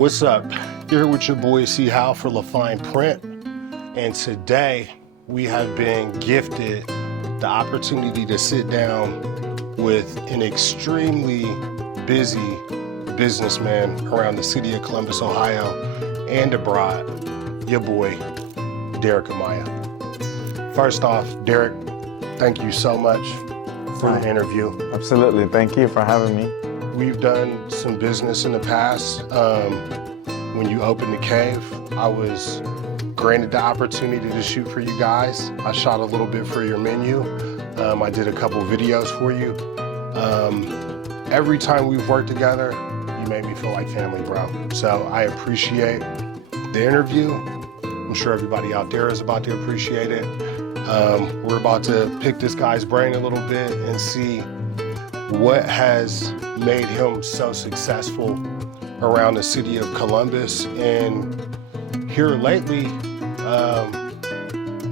What's up? Here with your boy C. How for LaFine Print, and today we have been gifted the opportunity to sit down with an extremely busy businessman around the city of Columbus, Ohio, and abroad, your boy, Derek Amaya. First off, Derek, thank you so much for the interview. Absolutely, thank you for having me. We've done some business in the past. When you opened the cave, I was granted the opportunity to shoot for you guys. I shot a little bit for your menu. I did a couple videos for you. Every time we've worked together, you made me feel like family, bro. So I appreciate the interview. I'm sure everybody out there is about to appreciate it. We're about to pick this guy's brain a little bit and see what has made him so successful around the city of Columbus and here lately,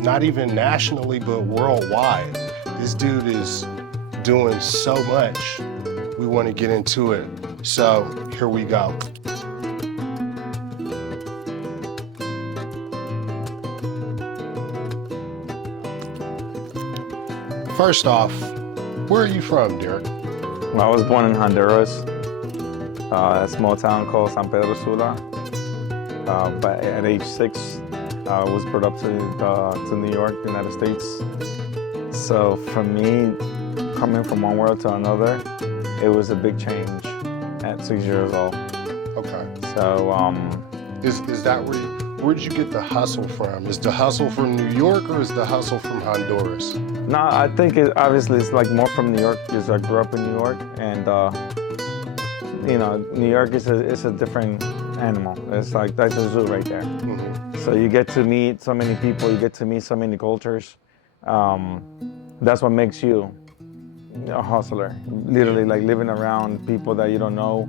not even nationally, but worldwide. This dude is doing so much. We want to get into it. So here we go. First off, where are you from, Derek? Well, I was born in Honduras, a small town called San Pedro Sula. But at age 6, I was brought up to New York, United States. So for me, coming from one world to another, it was a big change at 6 years old. Okay. So is that where did you get the hustle from? Is the hustle from New York or is the hustle from Honduras? no, I think obviously it's like more from New York because I grew up in New York, and you know, New York is a different animal. It's like that's a zoo right there. Mm-hmm. So you get to meet so many people, you get to meet so many cultures. That's what makes you a hustler. Literally, like living around people that you don't know,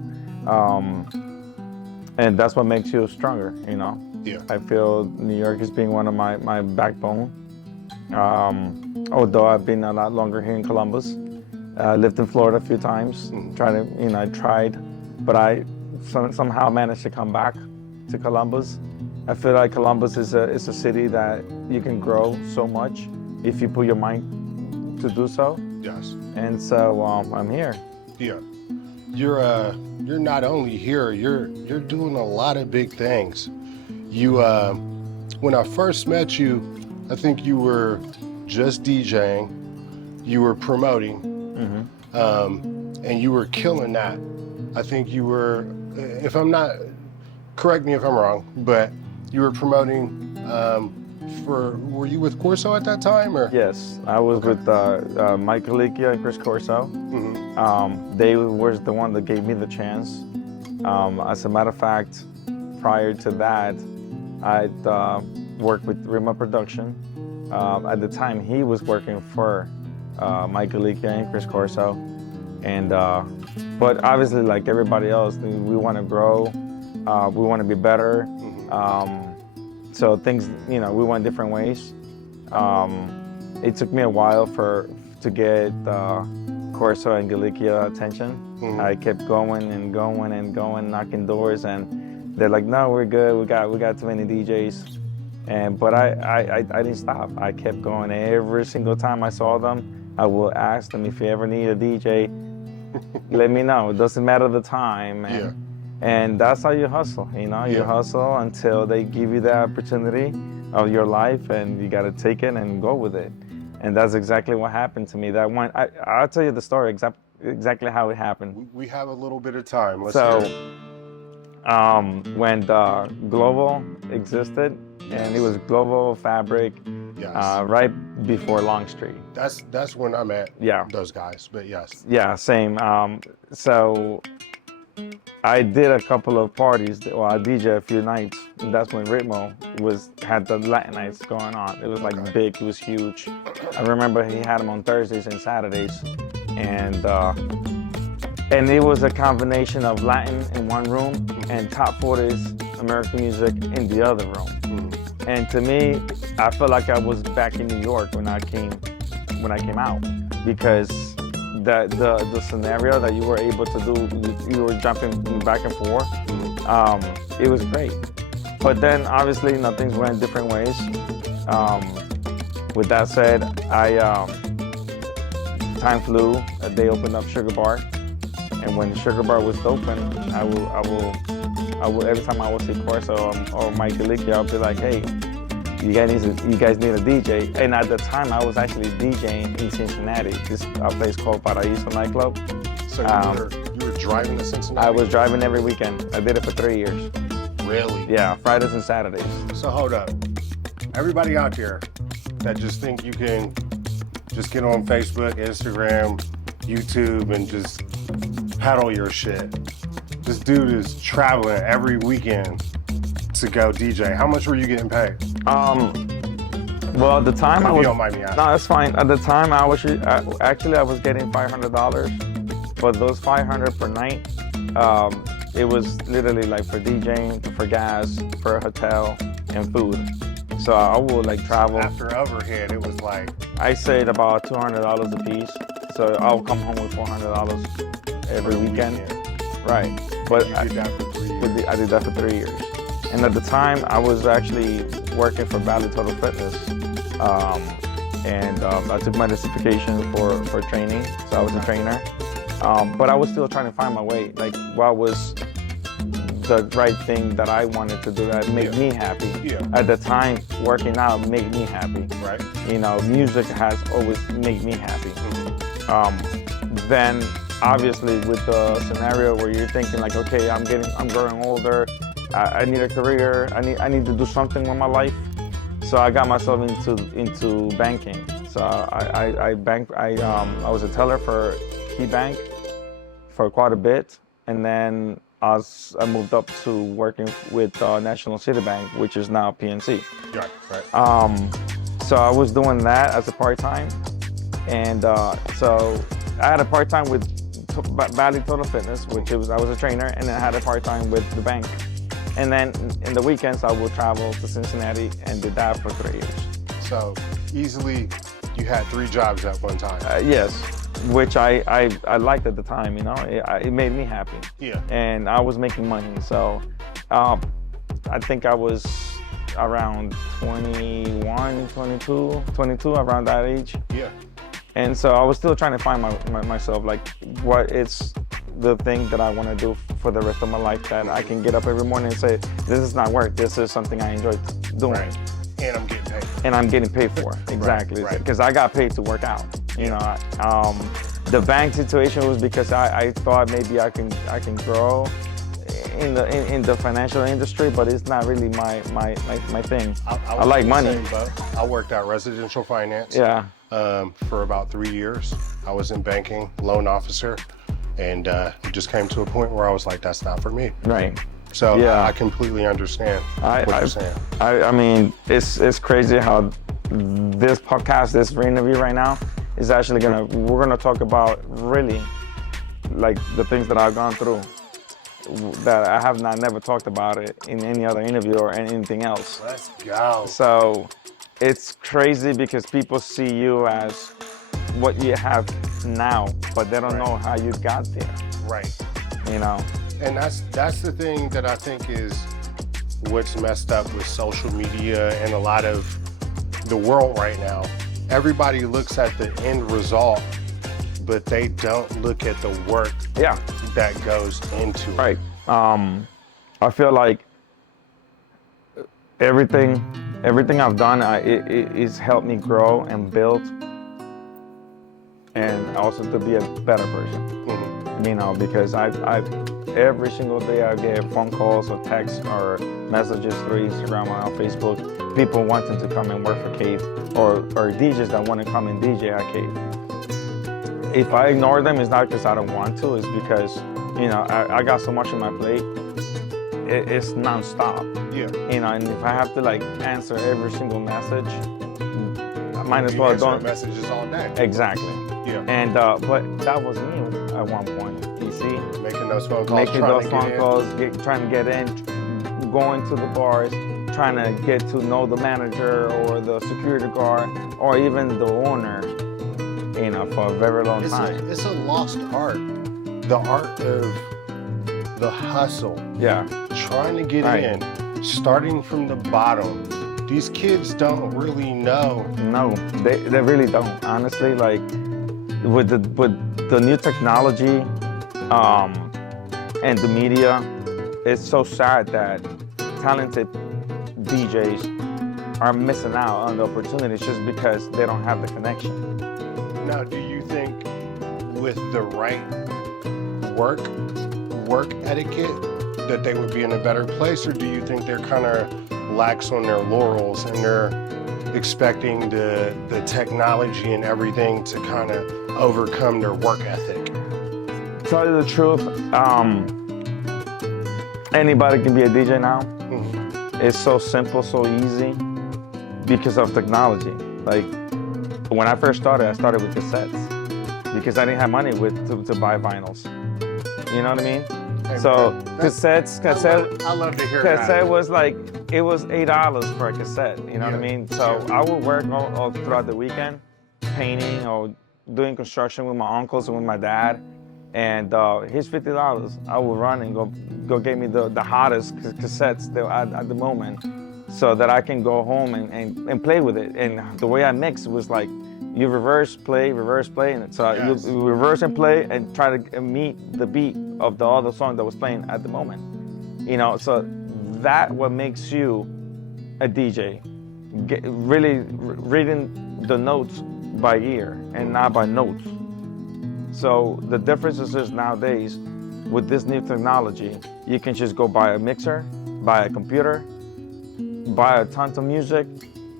and that's what makes you stronger. You know. Yeah. I feel New York is being one of my backbone. Although I've been a lot longer here in Columbus. I lived in Florida a few times. I tried, but I somehow managed to come back to Columbus. I feel like Columbus is a city that you can grow so much if you put your mind to do so. Yes. And so I'm here. Yeah. You're not only here, you're doing a lot of big things. You when I first met you, I think you were just DJing, you were promoting, and you were killing that. I think you were, if I'm not, correct me if I'm wrong, but you were promoting were you with Corso at that time, or? Yes, I was with Mike Alicia and Chris Corso. Mm-hmm. They was the one that gave me the chance. As a matter of fact, prior to that, I'd worked with Rima Production. At the time, he was working for Mike Alicia and Chris Corso. And, but obviously, like everybody else, we want to grow, we want to be better. So things, you know, we went different ways. It took me a while to get Corso and Galicia attention. I kept going and going and going, knocking doors, and they're like, "No, we're good. We got too many DJs." But I didn't stop. I kept going. Every single time I saw them, I would ask them, if you ever need a DJ, let me know. It doesn't matter the time. And that's how you hustle, you know? You hustle until they give you the opportunity of your life, and you gotta take it and go with it. And that's exactly what happened to me. I'll tell you the story, exactly how it happened. We have a little bit of time. Let's hear it. When the Global existed, and it was Global Fabric, right before Long Street. That's when I met those guys, but yes. Yeah, same. So I did a couple of parties. Well, I DJ a few nights. And that's when Ritmo had the Latin nights going on. It was like big. It was huge. I remember he had them on Thursdays and Saturdays, and it was a combination of Latin in one room and top 40s American music in the other room. And to me, I felt like I was back in New York when I came out, because that the scenario that you were able to do, you were jumping back and forth. It was great. But then obviously things went different ways. With that said, time flew. They opened up Sugar Bar, and when Sugar Bar was open, I will every time I would see Corso or Mike Delicchio, I'll be like, hey, you guys need a DJ. And at the time, I was actually DJing in Cincinnati, this place called Paraíso nightclub. So you were driving to Cincinnati? I was driving every weekend. I did it for 3 years. Really? Yeah, Fridays and Saturdays. So hold up. Everybody out there that just think you can just get on Facebook, Instagram, YouTube, and just peddle your shit. This dude is traveling every weekend to go DJ. How much were you getting paid? Well, at the time If you don't mind me asking. No, that's fine. At the time, I was getting $500, but those $500 per night, it was literally like for DJing, for gas, for a hotel, and food. So I would like travel. After overhead, it was like I saved about $200 a piece. So I'll come home with $400 every weekend. Right. But you did that for 3 years. I did that for 3 years. And at the time, I was actually working for Valley Total Fitness. And I took my certification for training, so I was a trainer. But I was still trying to find my way. Like, what was the right thing that I wanted to do that made me happy? Yeah. At the time, working out made me happy. Right. You know, music has always made me happy. Then, obviously, with the scenario where you're thinking like, okay, I'm growing older. I need a career. I need to do something with my life. So I got myself into banking. So I was a teller for KeyBank for quite a bit, and then I moved up to working with National City Bank, which is now PNC. Right. So I was doing that as a part-time, and so I had a part-time with Valley Total Fitness, I was a trainer, and then I had a part-time with the bank. And then in the weekends, I would travel to Cincinnati and did that for 3 years. So easily, you had 3 jobs at one time. Yes, which I liked at the time, you know, it made me happy. Yeah. And I was making money. So I think I was around 21, 22, around that age. Yeah. And so I was still trying to find myself, like what it's the thing that I want to do for the rest of my life, that I can get up every morning and say, this is not work, this is something I enjoy doing. Right. And I'm getting paid. And I'm getting paid for it, exactly. Because I got paid to work out. You know, the bank situation was because I thought maybe I can grow in the financial industry, but it's not really my thing. I like money. I worked at residential finance. Yeah. For about 3 years. I was in banking, loan officer, and it just came to a point where I was like, that's not for me. Right. So yeah. I completely understand what you're saying. I mean, it's crazy how this podcast, this interview right now, is actually we're gonna talk about really like the things that I've gone through that I have never talked about it in any other interview or anything else. Let's go. So it's crazy because people see you as what you have now, but they don't know how you got there. Right. You know. And that's the thing that I think is what's messed up with social media and a lot of the world right now. Everybody looks at the end result, but they don't look at the work that goes into it. Right. I feel like everything I've done, it's helped me grow and build, and also to be a better person. Mm-hmm. You know, because every single day I get phone calls or texts or messages through Instagram or Facebook, people wanting to come and work for Cave, or DJs that want to come and DJ at Cave. If I ignore them, it's not because I don't want to, it's because, you know, I got so much on my plate. It's nonstop. Yeah. You know, and if I have to like answer every single message, I might as well don't. Messages all day. Exactly. Yeah. And but that was me at one point. You see, making those phone calls, trying to get in, going to the bars, trying to get to know the manager or the security guard or even the owner. for a very long time. It's a lost art. The art of the hustle. Yeah. Trying to get in, starting from the bottom. These kids don't really know. No, they really don't. Honestly, like with the new technology and the media, it's so sad that talented DJs are missing out on the opportunities just because they don't have the connection. Now, do you think with the right work etiquette that they would be in a better place, or do you think they're kind of lax on their laurels and they're expecting the technology and everything to kind of overcome their work ethic? Tell you the truth, anybody can be a DJ now. Mm-hmm. It's so simple, so easy because of technology. Like when I first started, I started with cassettes because I didn't have money to buy vinyls. You know what I mean? Hey, so man, cassette I love to hear cassette that. was like, it was $8 for a cassette. You know what I mean? So I would work all throughout the weekend, painting or doing construction with my uncles and with my dad. And here's $50. I would run and go get me the hottest cassettes at the moment, so that I can go home and play with it. And the way I mixed was like, you reverse play, and so you reverse and play and try to meet the beat of the other song that was playing at the moment. So that what makes you a DJ. Really reading the notes by ear and not by notes. So the difference is nowadays, with this new technology, you can just go buy a mixer, buy a computer, buy a ton of music,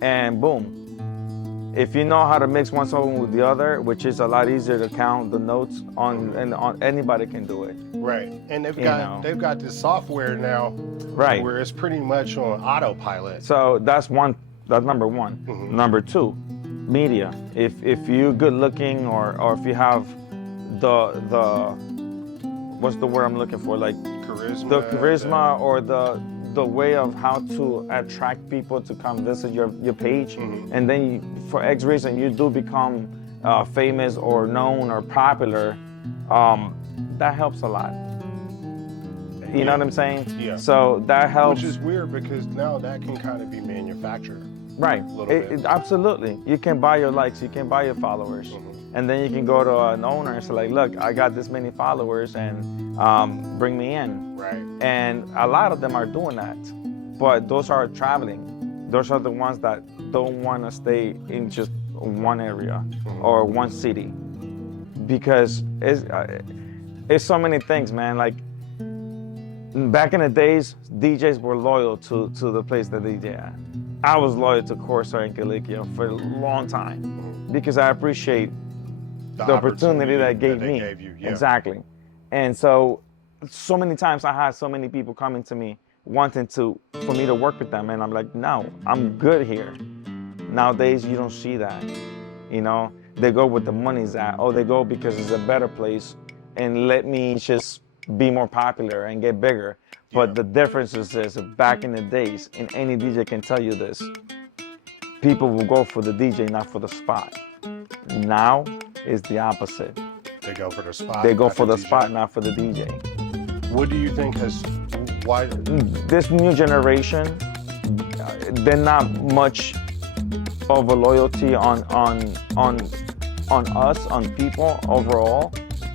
and boom. If you know how to mix one song with the other, which is a lot easier to count the notes on anybody can do it. Right, and they've got this software now, right, where it's pretty much on autopilot. So that's number one. Mm-hmm. Number two, media. If you're good looking or if you have the what's the word I'm looking for? Like charisma. The charisma or the way of how to attract people to come visit your page. Mm-hmm. And then for X reason you do become famous or known or popular, that helps a lot. You know what I'm saying? Yeah. So that helps. Which is weird because now that can kind of be manufactured. Right. A little bit. Absolutely. You can buy your likes, you can buy your followers. Mm-hmm. And then you can go to an owner and say like, look, I got this many followers and bring me in. Right. And a lot of them are doing that. But those are traveling. Those are the ones that don't want to stay in just one area or one city. Because it's so many things, man. Like back in the days, DJs were loyal to the place that they DJ at. I was loyal to Corsair and Kalikia for a long time because I appreciate the opportunity that gave me. Gave you, yeah. Exactly. And so many times I had so many people coming to me wanting for me to work with them, and I'm like, no, I'm good here. Nowadays, you don't see that. They go with the money's at, or they go because it's a better place, and let me just be more popular and get bigger. But the difference is this, back in the days, and any DJ can tell you this, people will go for the DJ, not for the spot. Now, it's the opposite. They go for the spot. They go for the spot, not for the DJ. What do you think why? This new generation, they're not much of a loyalty on us, on people overall.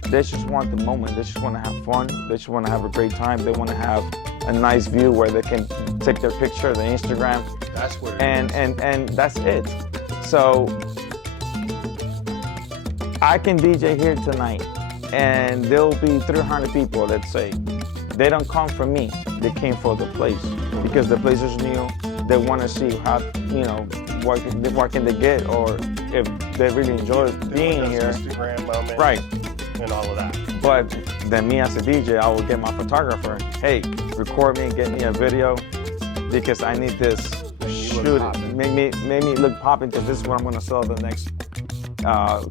They just want the moment. They just want to have fun. They just want to have a great time. They want to have a nice view where they can take their picture, their Instagram. That's what it is. And that's it. So I can DJ here tonight and there'll be 300 people, let's say. They don't come for me. They came for the place because the place is new. They want to see how, what can they get, or if they really enjoy being here. Instagram moment. Right. And all of that. But then me as a DJ, I will get my photographer. Hey, record me, get me a video, because I need this. Shoot it. Make me look popping, because this is what I'm gonna sell the next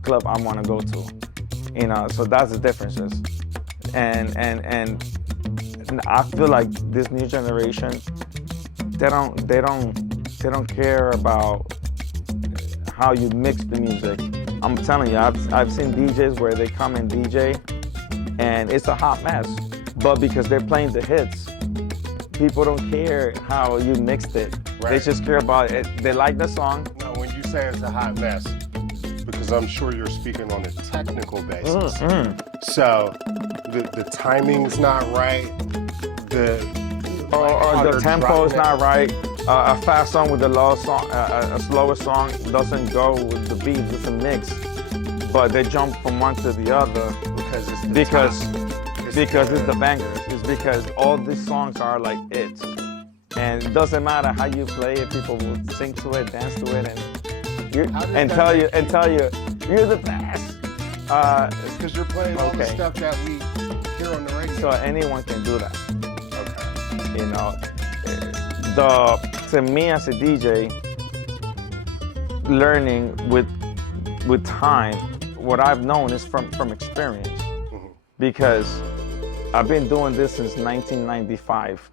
club I want to go to. So that's the differences. And I feel like this new generation, they don't care about how you mix the music. I'm telling you, I've seen DJs where they come and DJ, and it's a hot mess. But because they're playing the hits, people don't care how you mixed it. Right. They just care about it. They like the song. Now, when you say it's a hot mess, because I'm sure you're speaking on a technical basis. So the timing's not right. Or the tempo is not right. A fast song with a low song, a slower song doesn't go with the beat. It's a mix, but they jump from one to the other because it's the bangers. It's because all these songs are like it, and it doesn't matter how you play it. People will sing to it, dance to it, and tell you you're the best. It's because you're playing all the stuff that we hear on the radio. So anyone can do that. Okay. You know, to me as a DJ, learning with time, what I've known is from experience, because I've been doing this since 1995.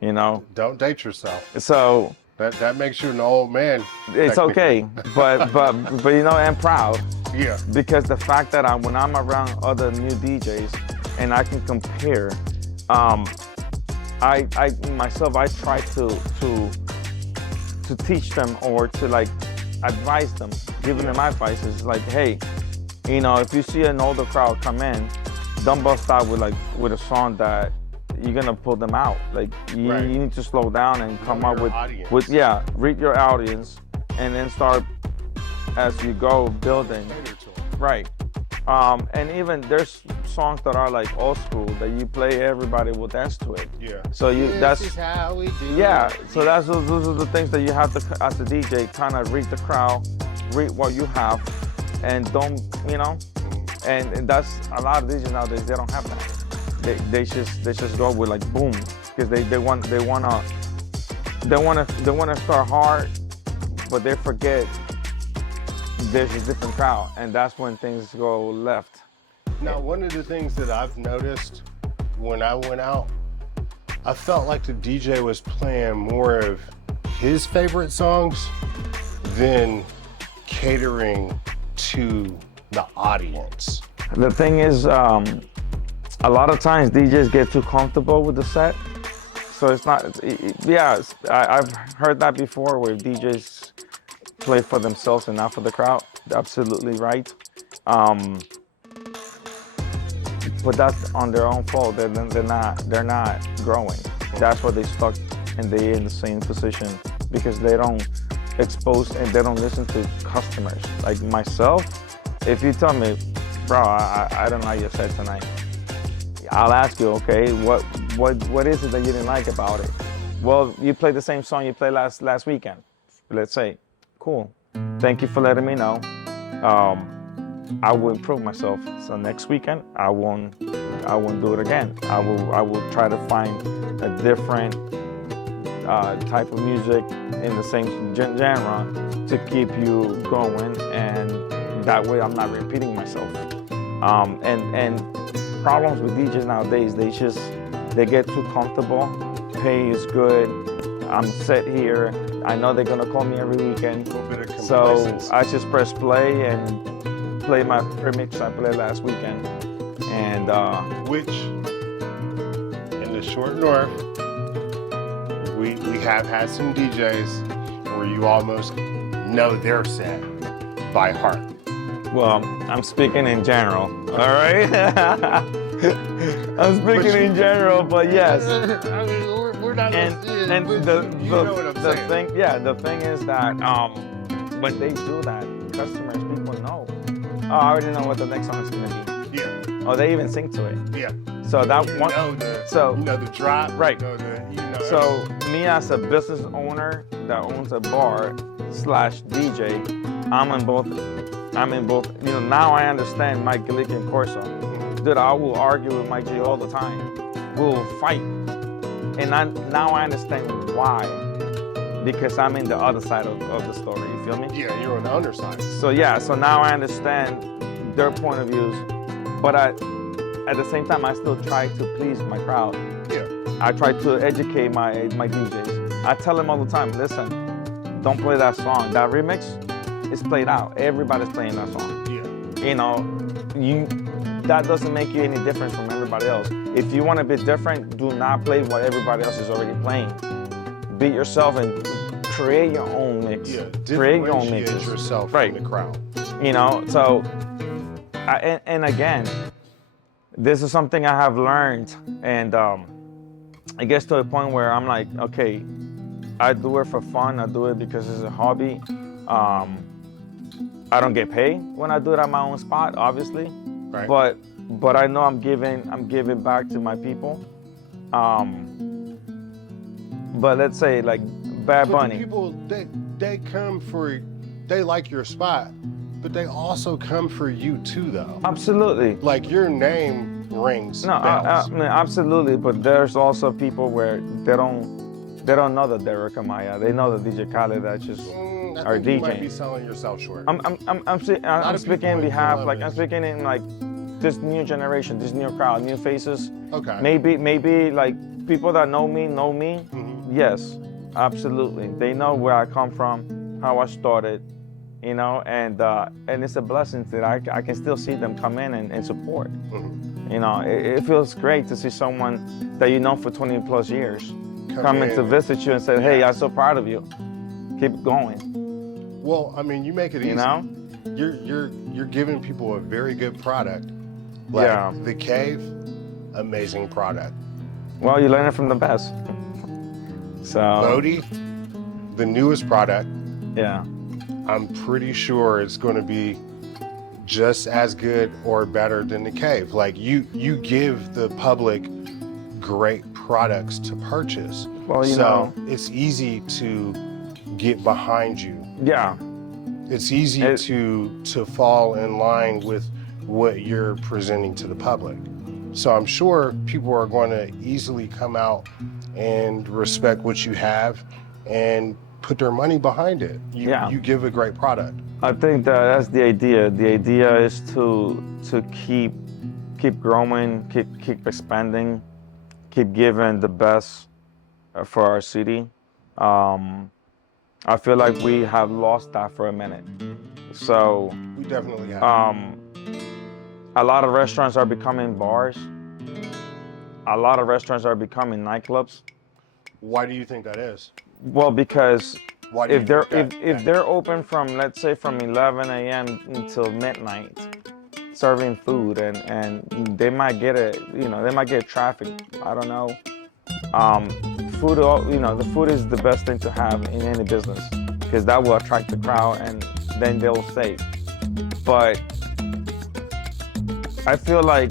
You know. Don't date yourself. So that makes you an old man. It's okay, but you know, I'm proud. Yeah. Because the fact that when I'm around other new DJs and I can compare, I try to teach them or to like advise them, giving them advices like, hey, you know, if you see an older crowd come in, don't bust out with a song that you're gonna pull them out. Like you need to slow down and come up with read your audience and then start as you go building. Right. And even there's songs that are like old school that you play, everybody will dance to it. Yeah. So this is how we do it. So those are the things that you have to, as a DJ, kind of read the crowd, read what you have, and don't, you know. And that's a lot of DJs nowadays. They don't have that. They just go with like boom, because they want to start hard, but they forget there's a different crowd, and that's when things go left. Now, one of the things that I've noticed when I went out, I felt like the DJ was playing more of his favorite songs than catering to the audience. The thing is, a lot of times DJs get too comfortable with the set, so it's not. I've heard that before, where DJs play for themselves and not for the crowd. Absolutely right. But that's on their own fault. They're not growing. That's why they stuck and they're in the same position, because they don't expose and they don't listen to customers. Like myself, if you tell me, bro, I don't like your set tonight, I'll ask you, okay, what is it that you didn't like about it? Well, you played the same song you played last weekend, let's say. Cool. Thank you for letting me know. I will improve myself. So next weekend, I won't do it again. I will try to find a different type of music in the same genre to keep you going, and that way I'm not repeating myself. And problems with DJs nowadays, they get too comfortable. Pay is good. I'm set here. I know they're gonna call me every weekend. So I just press play and play my remix I played last weekend. And which in the short north, we have had some DJs where you almost know their set by heart. Well, I'm speaking in general, all right? I'm speaking in general, but yes. I mean, we're not. And the thing is that when they do that, customers, people know. Oh, I already know what the next song is gonna be. Yeah. Oh, they even sing to it. Yeah. So that you one. know the drop. Right. So everything. Me as a business owner that owns a bar / DJ, I'm in both. You know, now I understand Mike Galick and Corso. Dude, I will argue with Mike G all the time. We'll fight. And now I understand why. Because I'm in the other side of the story, you feel me? Yeah, you're on the underside. So now I understand their point of views, but at the same time, I still try to please my crowd. Yeah. I try to educate my DJs. I tell them all the time, listen, don't play that song. That remix, it's played out. Everybody's playing that song. Yeah. You know, that doesn't make you any different from everybody else. If you want to be different, do not play what everybody else is already playing. Be yourself and create your own mix. Yeah. Create your own Differentiate mixes. yourself Right. from the crowd. You know, so, and again, this is something I have learned, and it gets to a point where I'm like, okay, I do it for fun. I do it because it's a hobby. I don't get paid when I do it at my own spot, obviously, Right. but I know I'm giving back to my people. But let's say like Bad But the Bunny. people, they come for, they like your spot, but they also come for you too, though. Absolutely. Like your name rings No, bells. I mean, absolutely. But there's also people where they don't know the Derek Amaya. They know the DJ Khaled that just I are think you might be DJing. selling yourself short. I'm of speaking people in behalf, love like I'm this. speaking in like this new generation, this new crowd, new faces. Okay. Maybe like people that know me. Mhm. Yes, absolutely. They know where I come from, how I started, you know, and it's a blessing that I can still see them come in and support. Mhm. You know, it feels great to see someone that you know for 20 plus years coming to in. visit you and say, hey, Yeah. I'm so proud of you. Keep going, Well, I mean, you make it easy. you know? You're giving people a very good product. Like Yeah. the Cave, amazing product. Well, you learn it from the best. So, Bodie, the newest product, yeah. I'm pretty sure it's going to be just as good or better than the Cave. Like you give the public great products to purchase. Well, you so know. it's easy to get behind you. Yeah, It's easy to fall in line with what you're presenting to the public. So I'm sure people are going to easily come out and respect what you have and put their money behind it. You give a great product. I think that's the idea. The idea is to keep growing, keep expanding, keep giving the best for our city. I feel like we have lost that for a minute. So We definitely have. a lot of restaurants are becoming bars. A lot of restaurants are becoming nightclubs. Why do you think that is? Well, because Why do if you they're think if that- they're open from, let's say, from 11 a.m. until midnight, serving food, and they might get traffic. I don't know. Food, you know, the food is the best thing to have in any business because that will attract the crowd and then they'll stay. But I feel like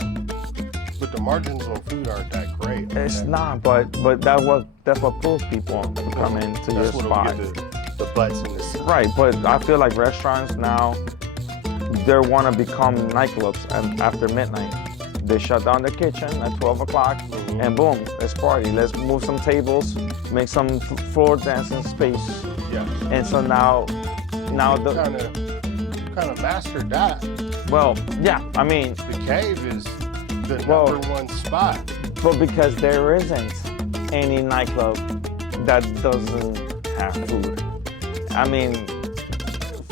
But the margins on food aren't that great. it's okay? not. But that's what pulls people to come into your That's what'll spot. get the butts in the seat. Right, but I feel like restaurants now, they want to become nightclubs and after midnight. They shut down the kitchen at 12 o'clock and boom, let's party. Let's move some tables, make some floor dancing space. Yeah. And so now the, Kind of mastered that. well, yeah, I mean, The Cave is the Well- number one spot. but because there isn't any nightclub that doesn't have food. I mean,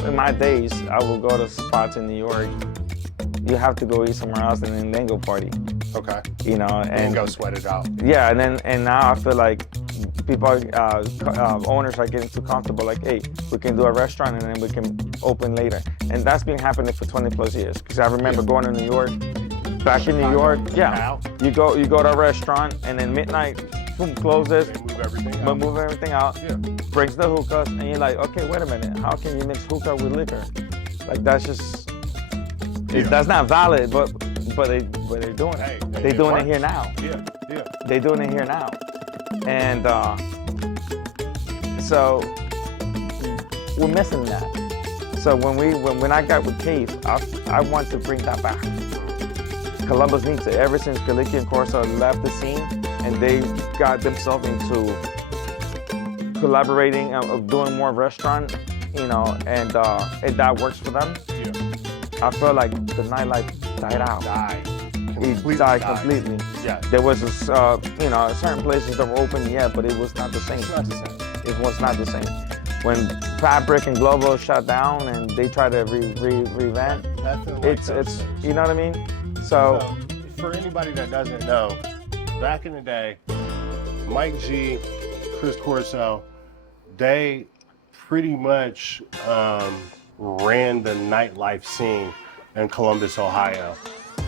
in my days, I would go to spots in New York. You have to go eat somewhere else and then go party, Okay. you know, And and go sweat it out. yeah, and now I feel like people, owners are getting too comfortable. Like, hey, we can do a restaurant and then we can open later, and that's been happening for 20 plus years. Because I remember going to New York, back in New York, yeah, you go to a restaurant and then midnight, boom, closes, They move everything but out. move everything out, Yeah. brings the hookahs, and you're like, okay, wait a minute, how can you mix hookah with liquor? Like that's just, Yeah. that's not valid. But they're doing Hey, it. it They're doing it works. here now. Yeah. Yeah. They're doing it here now. And so we're missing that. So when I got with Cave, I want to bring that back. Columbus needs it. Ever since Kaliki and Corsa left the scene and they got themselves into collaborating, of doing more restaurant, you know, and that works for them. Yeah. I feel like the nightlife died out. Die. It died completely. Yeah. There was certain places that were open, yeah, but it was not the same. It's not the same. It was not the same. when Fabric and Globo shut down and they try to revamp, Nothing like it's those things. you know what I mean. So, for anybody that doesn't know, back in the day, Mike G, Chris Corso, they pretty much ran the nightlife scene in Columbus, Ohio.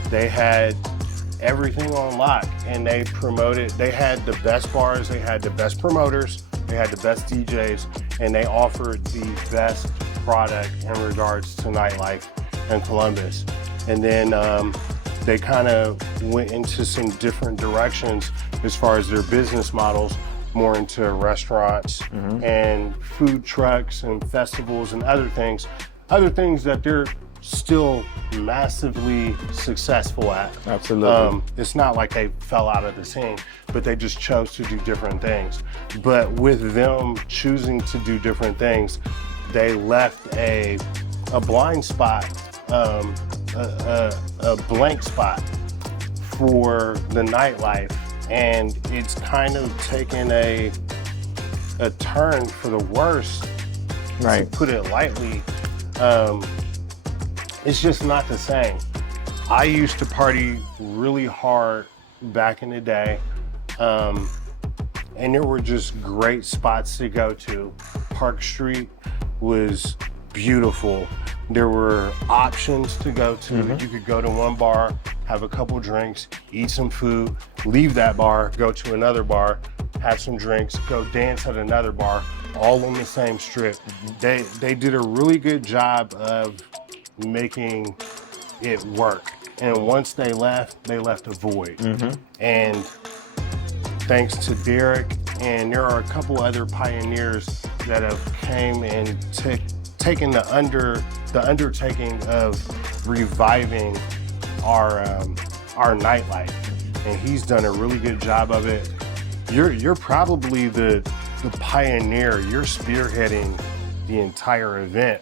They had everything on lock, and they promoted. They had the best bars, they had the best promoters, they had the best DJs, and they offered the best product in regards to nightlife in Columbus. And then they kind of went into some different directions as far as their business models, more into restaurants and food trucks and festivals and other things that they're still massively successful at. Absolutely. It's not like they fell out of the scene, but they just chose to do different things. But with them choosing to do different things, they left a blind spot, a blank spot for the nightlife, and it's kind of taken a turn for the worse, Right. to put it lightly. It's just not the same. I used to party really hard back in the day, and there were just great spots to go to. Park Street was beautiful. There were options to go to. You could go to one bar, have a couple drinks, eat some food, leave that bar, go to another bar, have some drinks, go dance at another bar, all on the same strip. They did a really good job of making it work. And once they left a void. And thanks to Derek, and there are a couple other pioneers that have came and taken the undertaking of reviving our nightlife. And he's done a really good job of it. You're probably the pioneer. You're spearheading the entire event.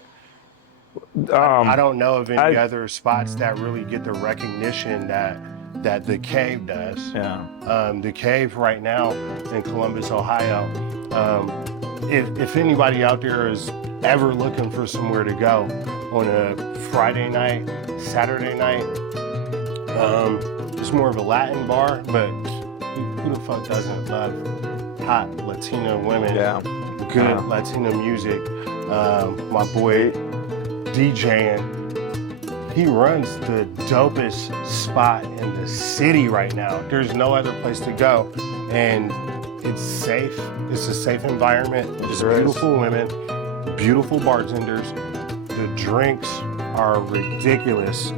I don't know of any other spots that really get the recognition that the Cave does. Yeah. The Cave right now in Columbus, Ohio. If anybody out there is ever looking for somewhere to go on a Friday night, Saturday night, it's more of a Latin bar, but who the fuck doesn't love hot Latina women? Yeah. Good Latino music. My boy DJing, he runs the dopest spot in the city right now. There's no other place to go, and it's safe. It's a safe environment. It's beautiful women, beautiful bartenders. The drinks are ridiculous.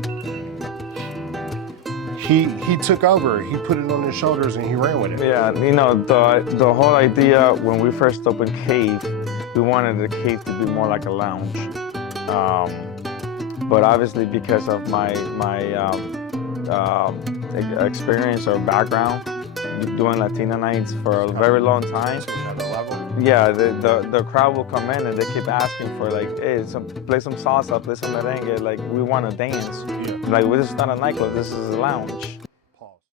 He took over. He put it on his shoulders and he ran with it. Yeah, you know, the whole idea when we first opened Cave, we wanted the Cave to be more like a lounge. But obviously, because of my experience or background doing Latina nights for a very long time, yeah, the crowd will come in and they keep asking for like, hey, play some salsa, play some merengue, like we want to dance. Yeah. Like, this is not a nightclub, this is a lounge.